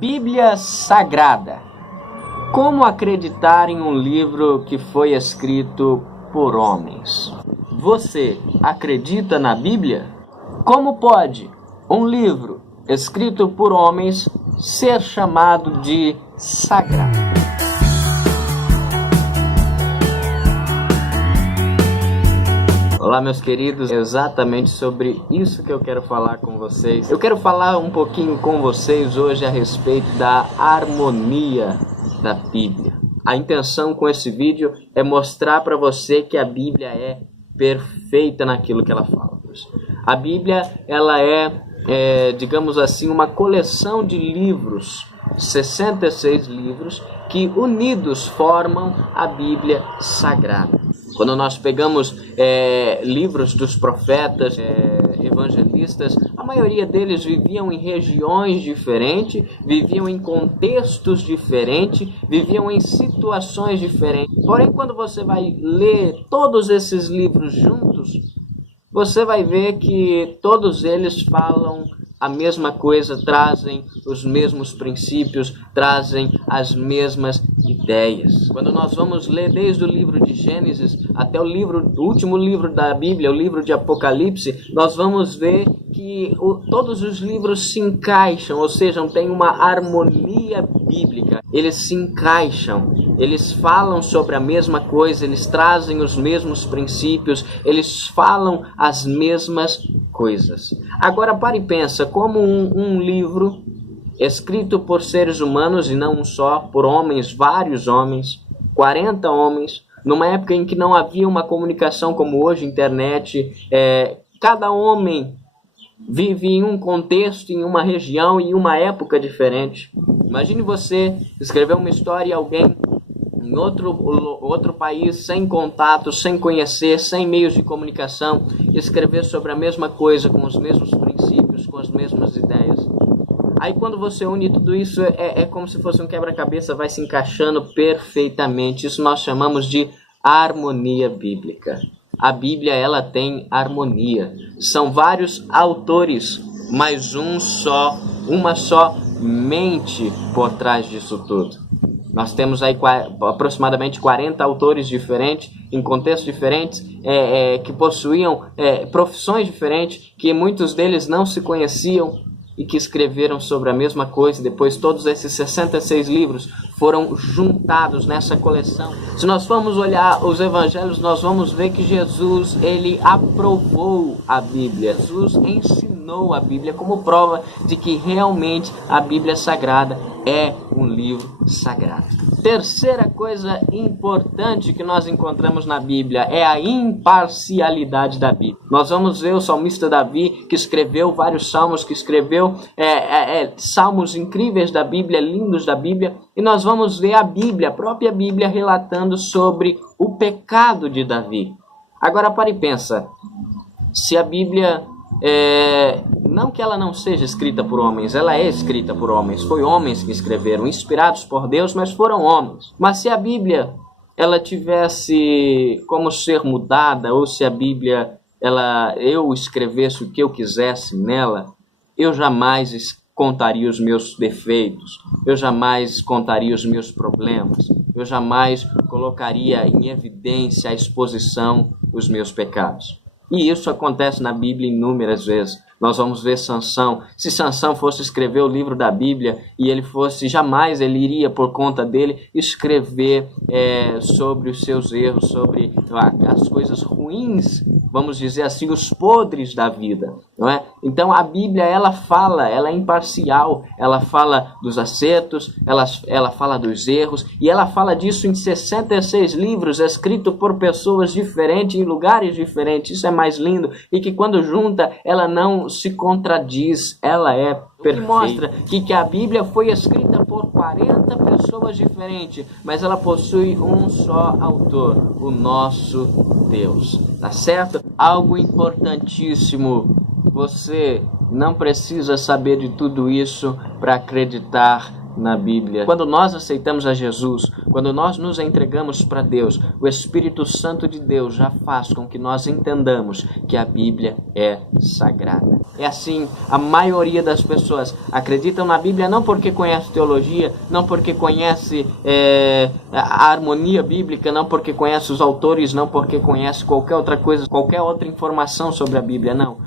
Bíblia Sagrada. Como acreditar em um livro que foi escrito por homens? Você acredita na Bíblia? Como pode um livro escrito por homens ser chamado de sagrado? Olá, meus queridos, é exatamente sobre isso que eu quero falar com vocês. Eu quero falar um pouquinho com vocês hoje a respeito da harmonia da Bíblia. A intenção com esse vídeo é mostrar para você que a Bíblia é perfeita naquilo que ela fala. A Bíblia, ela digamos assim, uma coleção de livros, 66 livros, que unidos formam a Bíblia Sagrada. Quando nós pegamos livros dos profetas, evangelistas, a maioria deles viviam em regiões diferentes, viviam em contextos diferentes, viviam em situações diferentes. Porém, quando você vai ler todos esses livros juntos, você vai ver que todos eles falam a mesma coisa, trazem os mesmos princípios, trazem as mesmas ideias. Quando nós vamos ler desde o livro de Gênesis até o último livro da Bíblia, o livro de Apocalipse, nós vamos ver que todos os livros se encaixam, ou seja, tem uma harmonia bíblica. Eles se encaixam, eles falam sobre a mesma coisa, eles trazem os mesmos princípios, eles falam as mesmas coisas. Agora pare e pensa, como um livro escrito por seres humanos, e não um só, por homens, vários homens, 40 homens, numa época em que não havia uma comunicação como hoje, internet, cada homem vive em um contexto, em uma região, em uma época diferente. Imagine você escrever uma história e alguém em outro país, sem contato, sem conhecer, sem meios de comunicação, escrever sobre a mesma coisa, com os mesmos princípios, com as mesmas ideias. Aí quando você une tudo isso, é como se fosse um quebra-cabeça, vai se encaixando perfeitamente. Isso nós chamamos de harmonia bíblica. A Bíblia, ela tem harmonia. São vários autores, mas uma só mente por trás disso tudo. Nós temos aí aproximadamente 40 autores diferentes, em contextos diferentes, que possuíam profissões diferentes, que muitos deles não se conheciam e que escreveram sobre a mesma coisa. Depois todos esses 66 livros foram juntados nessa coleção. Se nós formos olhar os evangelhos, nós vamos ver que Jesus, ele aprovou a Bíblia. Jesus ensinou a Bíblia como prova de que realmente a Bíblia Sagrada é um livro sagrado. Terceira coisa importante que nós encontramos na Bíblia é a imparcialidade da Bíblia. Nós vamos ver o salmista Davi, que escreveu vários salmos, que escreveu salmos incríveis da Bíblia, lindos da Bíblia, e nós vamos ver a Bíblia, a própria Bíblia, relatando sobre o pecado de Davi. Agora pare e pensa, se a Bíblia, não que ela não seja escrita por homens, ela é escrita por homens, foi homens que escreveram, inspirados por Deus, mas foram homens. Mas se a Bíblia, ela tivesse como ser mudada, ou se a Bíblia, eu escrevesse o que eu quisesse nela, eu jamais contaria os meus defeitos, eu jamais contaria os meus problemas, eu jamais colocaria em evidência a exposição os meus pecados. E isso acontece na Bíblia inúmeras vezes. Nós vamos ver Sansão. Se Sansão fosse escrever o livro da Bíblia e jamais ele iria, por conta dele, escrever sobre os seus erros, sobre as coisas ruins, vamos dizer assim, os podres da vida, não é? Então a Bíblia, ela é imparcial, ela fala dos acertos, ela fala dos erros, e ela fala disso em 66 livros, escritos por pessoas diferentes, em lugares diferentes. Isso é mais lindo, e que quando junta, ela não se contradiz, ela é perfeita. Mostra que a Bíblia foi escrita por 40 pessoas diferentes, mas ela possui um só autor, o nosso Deus. Tá certo? Algo importantíssimo, você não precisa saber de tudo isso para acreditar na Bíblia. Quando nós aceitamos a Jesus, quando nós nos entregamos para Deus, o Espírito Santo de Deus já faz com que nós entendamos que a Bíblia é sagrada. É assim, a maioria das pessoas acreditam na Bíblia não porque conhece teologia, não porque conhece a harmonia bíblica, não porque conhece os autores, não porque conhece qualquer outra coisa, qualquer outra informação sobre a Bíblia, não.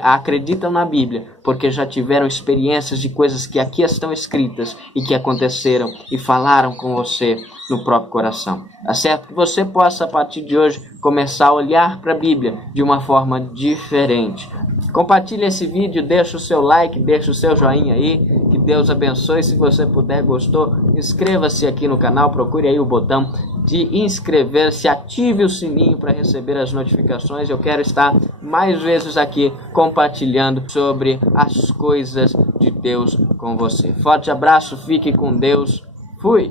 Acreditam na Bíblia porque já tiveram experiências de coisas que aqui estão escritas e que aconteceram e falaram com você no próprio coração. Tá certo? Que você possa, a partir de hoje, começar a olhar para a Bíblia de uma forma diferente. Compartilhe esse vídeo, deixa o seu like, deixa o seu joinha aí, que Deus abençoe. Se você puder, gostou, inscreva-se aqui no canal, procure aí o botão de inscrever-se, ative o sininho para receber as notificações. Eu quero estar mais vezes aqui compartilhando sobre as coisas de Deus com você. Forte abraço, fique com Deus, fui!